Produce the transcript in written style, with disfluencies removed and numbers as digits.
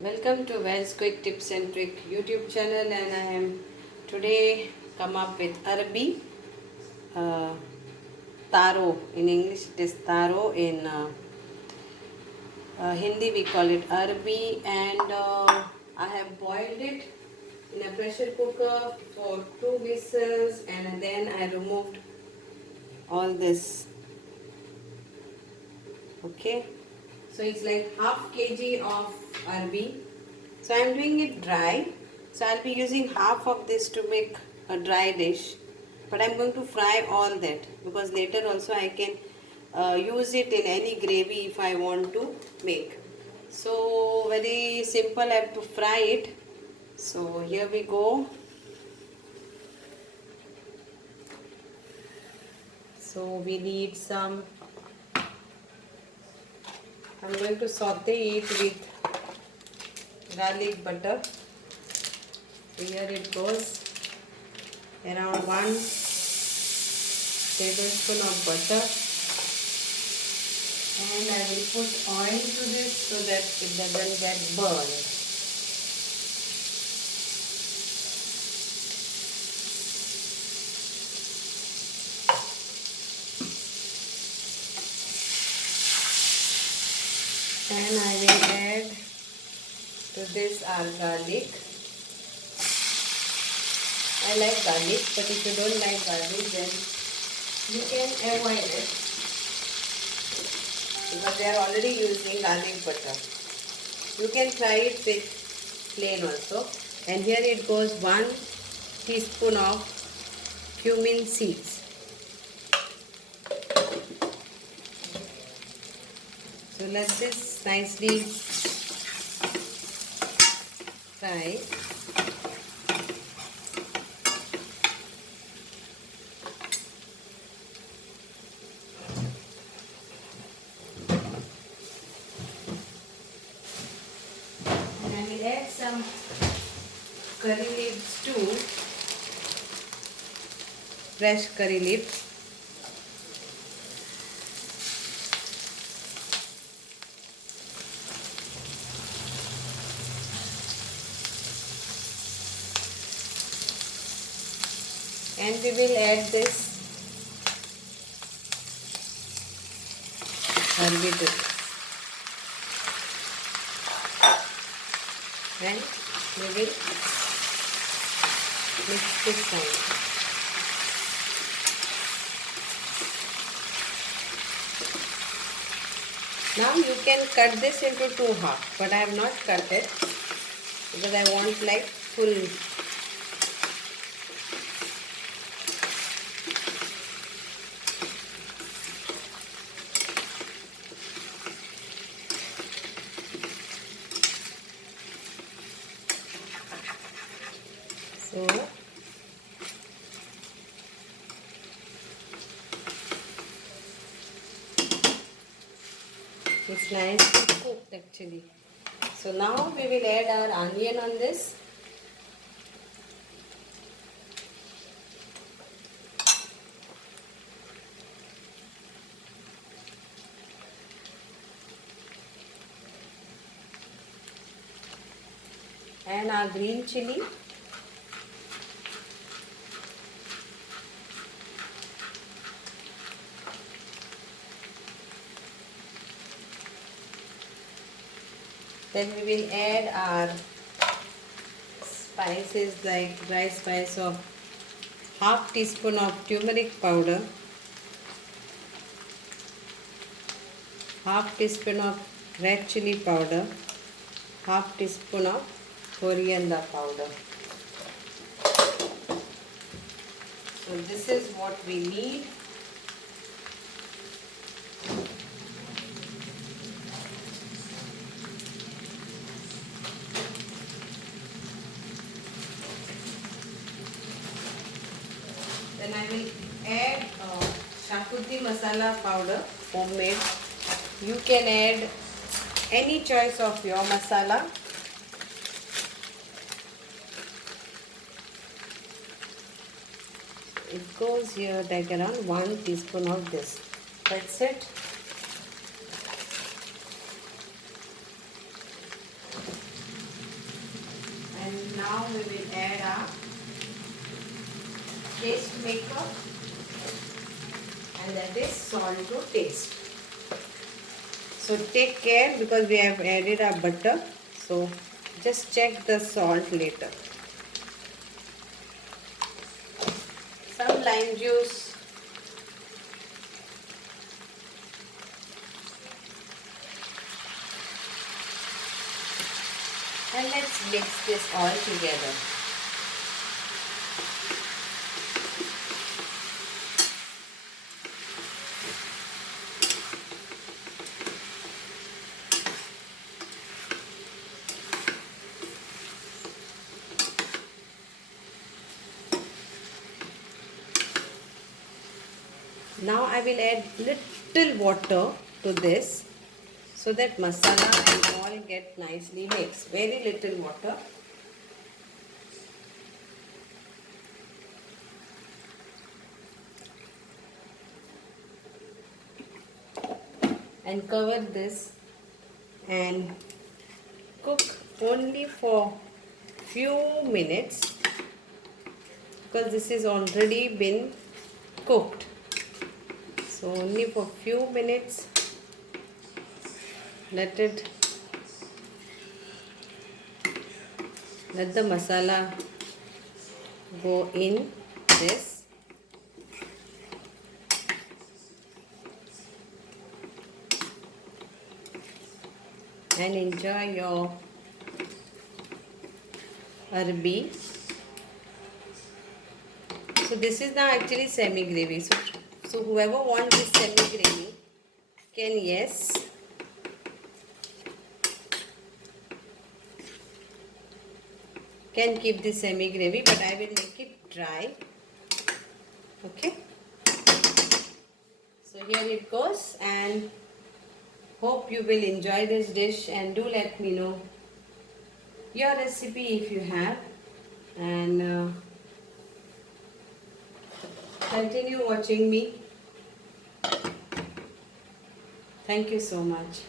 Welcome to Wells Quick Tips and Trick YouTube channel, and I am today come up with Arbi uh, Taro. In English it is Taro, in Hindi we call it Arbi, and I have boiled it in a pressure cooker for 2 whistles, and then I removed all this. Okay, so it's like half kg of Arbi. So I am doing it dry. So I'll be using half of this to make a dry dish. But I'm going to fry all that because later also I can use it in any gravy if I want to make. So very simple, I have to fry it. So here we go. So we need some, I'm going to saute it with garlic butter. So here it goes, around 1 tablespoon of butter, and I will put oil to this so that it doesn't get burned. And I will add to this our garlic. I like garlic, but if you don't like garlic, then you can avoid it because they are already using garlic butter. You can try it with plain also. And here it goes 1 teaspoon of cumin seeds. So let this nicely fry. Add some curry leaves too, fresh curry leaves. And we will add this Arbi to it. And we will mix this fine. Now you can cut this into 2 halves, but I have not cut it because I want like full. So it's nicely cooked actually. So now we will add our onion on this. And our green chili. Then we will add our spices like dry spice of half teaspoon of turmeric powder, half teaspoon of red chili powder, half teaspoon of coriander powder. So this is what we need. Then I will add Schott masala powder, homemade. You can add any choice of your masala. It goes here like around 1 teaspoon of this. That's it. Now we will add our taste maker, and that is salt to taste. So take care because we have added our butter. So just check the salt later. Some lime juice. And let's mix this all together. Now I will add little water to this so that masala and all get nicely mixed. Very little water. And cover this and cook only for few minutes because this is already been cooked. So only for few minutes, let the masala go in this. And enjoy your Arbi. So this is now actually semi gravy. So whoever wants this semi gravy can keep this semi gravy, but I will make it dry. Okay. So here it goes, and hope you will enjoy this dish, and do let me know your recipe if you have, and continue watching me. Thank you so much.